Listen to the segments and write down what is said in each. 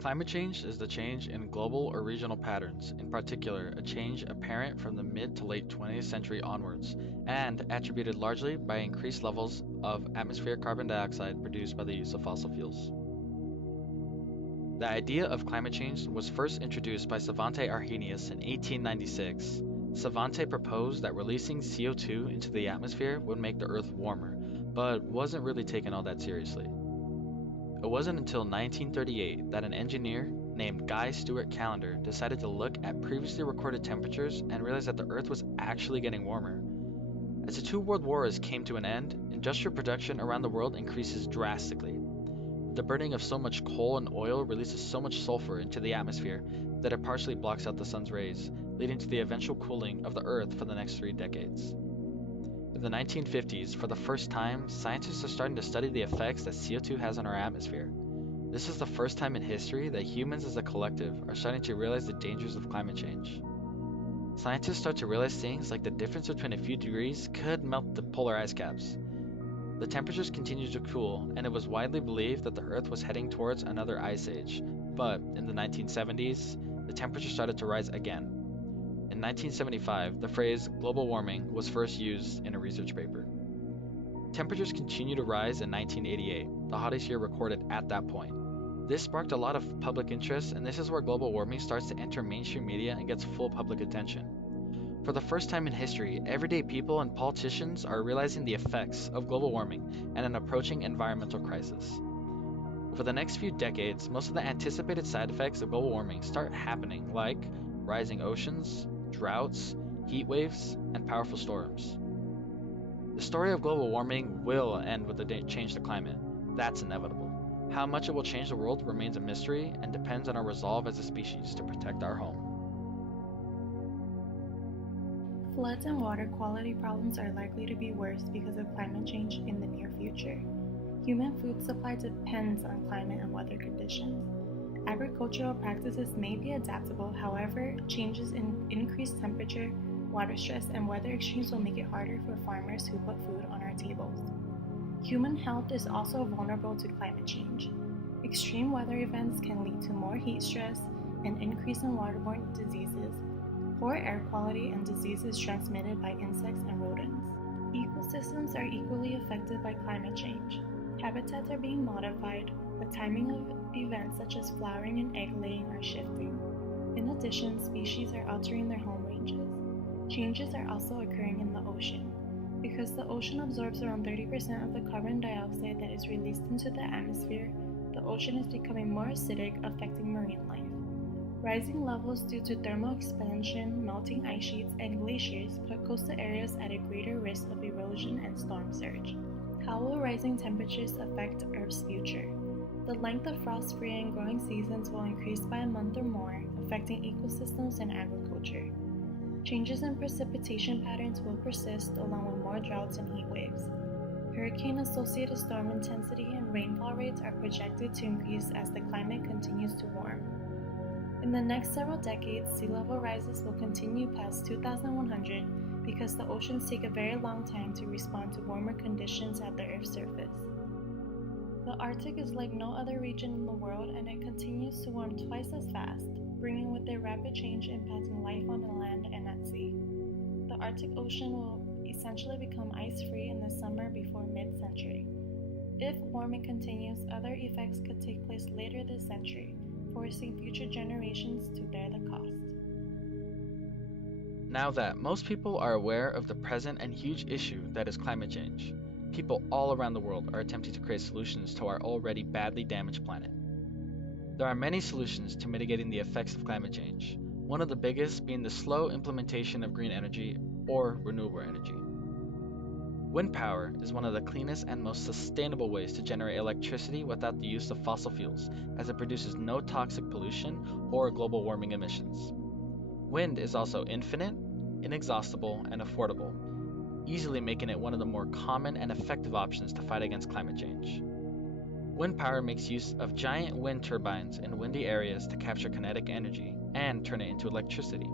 Climate change is the change in global or regional patterns, in particular, a change apparent from the mid to late 20th century onwards, and attributed largely by increased levels of atmospheric carbon dioxide produced by the use of fossil fuels. The idea of climate change was first introduced by Svante Arrhenius in 1896. Svante proposed that releasing CO2 into the atmosphere would make the Earth warmer, but wasn't really taken all that seriously. It wasn't until 1938 that an engineer named Guy Stewart Callendar decided to look at previously recorded temperatures and realized that the Earth was actually getting warmer. As the two world wars came to an end, industrial production around the world increases drastically. The burning of so much coal and oil releases so much sulfur into the atmosphere that it partially blocks out the sun's rays, leading to the eventual cooling of the Earth for the next 3 decades. In the 1950s, for the first time, scientists are starting to study the effects that CO2 has on our atmosphere. This is the first time in history that humans as a collective are starting to realize the dangers of climate change. Scientists start to realize things like the difference between a few degrees could melt the polar ice caps. The temperatures continued to cool, and it was widely believed that the Earth was heading towards another ice age. But in the 1970s, the temperature started to rise again. In 1975, the phrase global warming was first used in a research paper. Temperatures continued to rise in 1988, the hottest year recorded at that point. This sparked a lot of public interest, and this is where global warming starts to enter mainstream media and gets full public attention. For the first time in history, everyday people and politicians are realizing the effects of global warming and an approaching environmental crisis. Over the next few decades, most of the anticipated side effects of global warming start happening, like rising oceans, droughts, heat waves, and powerful storms. The story of global warming will end with the change to climate. That's inevitable. How much it will change the world remains a mystery and depends on our resolve as a species to protect our home. Floods and water quality problems are likely to be worse because of climate change in the near future. Human food supply depends on climate and weather conditions. Agricultural practices may be adaptable, however, changes in increased temperature, water stress, and weather extremes will make it harder for farmers who put food on our tables. Human health is also vulnerable to climate change. Extreme weather events can lead to more heat stress, an increase in waterborne diseases, poor air quality, and diseases transmitted by insects and rodents. Ecosystems are equally affected by climate change. Habitats are being modified, the timing of events such as flowering and egg laying are shifting. In addition, species are altering their home ranges. Changes are also occurring in the ocean. Because the ocean absorbs around 30% of the carbon dioxide that is released into the atmosphere, the ocean is becoming more acidic, affecting marine life. Rising levels due to thermal expansion, melting ice sheets, and glaciers put coastal areas at a greater risk of erosion and storm surge. How will rising temperatures affect Earth's future? The length of frost-free and growing seasons will increase by a month or more, affecting ecosystems and agriculture. Changes in precipitation patterns will persist, along with more droughts and heat waves. Hurricane-associated storm intensity and rainfall rates are projected to increase as the climate continues to warm. In the next several decades, sea level rises will continue past 2100 because the oceans take a very long time to respond to warmer conditions at the Earth's surface. The Arctic is like no other region in the world, and it continues to warm twice as fast, bringing with it rapid change impacting life on the land and at sea. The Arctic Ocean will essentially become ice-free in the summer before mid-century. If warming continues, other effects could take place later this century, forcing future generations to bear the cost. Now that most people are aware of the present and huge issue that is climate change, people all around the world are attempting to create solutions to our already badly damaged planet. There are many solutions to mitigating the effects of climate change, one of the biggest being the slow implementation of green energy or renewable energy. Wind power is one of the cleanest and most sustainable ways to generate electricity without the use of fossil fuels, as it produces no toxic pollution or global warming emissions. Wind is also infinite, inexhaustible, and affordable, easily making it one of the more common and effective options to fight against climate change. Wind power makes use of giant wind turbines in windy areas to capture kinetic energy and turn it into electricity.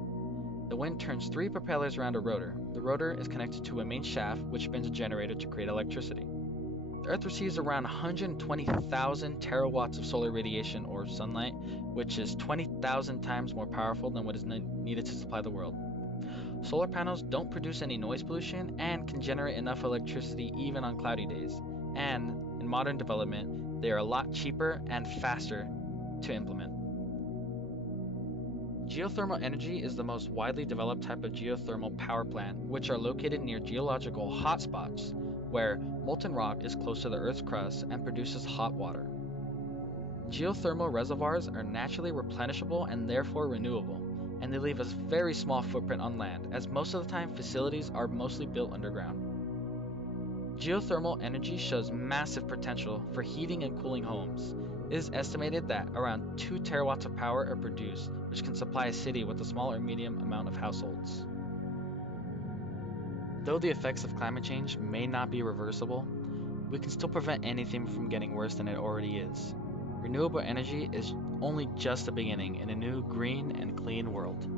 The wind turns 3 propellers around a rotor. The rotor is connected to a main shaft which spins a generator to create electricity. The Earth receives around 120,000 terawatts of solar radiation or sunlight, which is 20,000 times more powerful than what is needed to supply the world. Solar panels don't produce any noise pollution and can generate enough electricity even on cloudy days. And in modern development, they are a lot cheaper and faster to implement. Geothermal energy is the most widely developed type of geothermal power plant, which are located near geological hotspots, where molten rock is close to the Earth's crust and produces hot water. Geothermal reservoirs are naturally replenishable and therefore renewable, and they leave a very small footprint on land, as most of the time facilities are mostly built underground. Geothermal energy shows massive potential for heating and cooling homes. It is estimated that around 2 terawatts of power are produced, which can supply a city with a small or medium amount of households. Though the effects of climate change may not be reversible, we can still prevent anything from getting worse than it already is. Renewable energy is only just the beginning in a new green and clean world.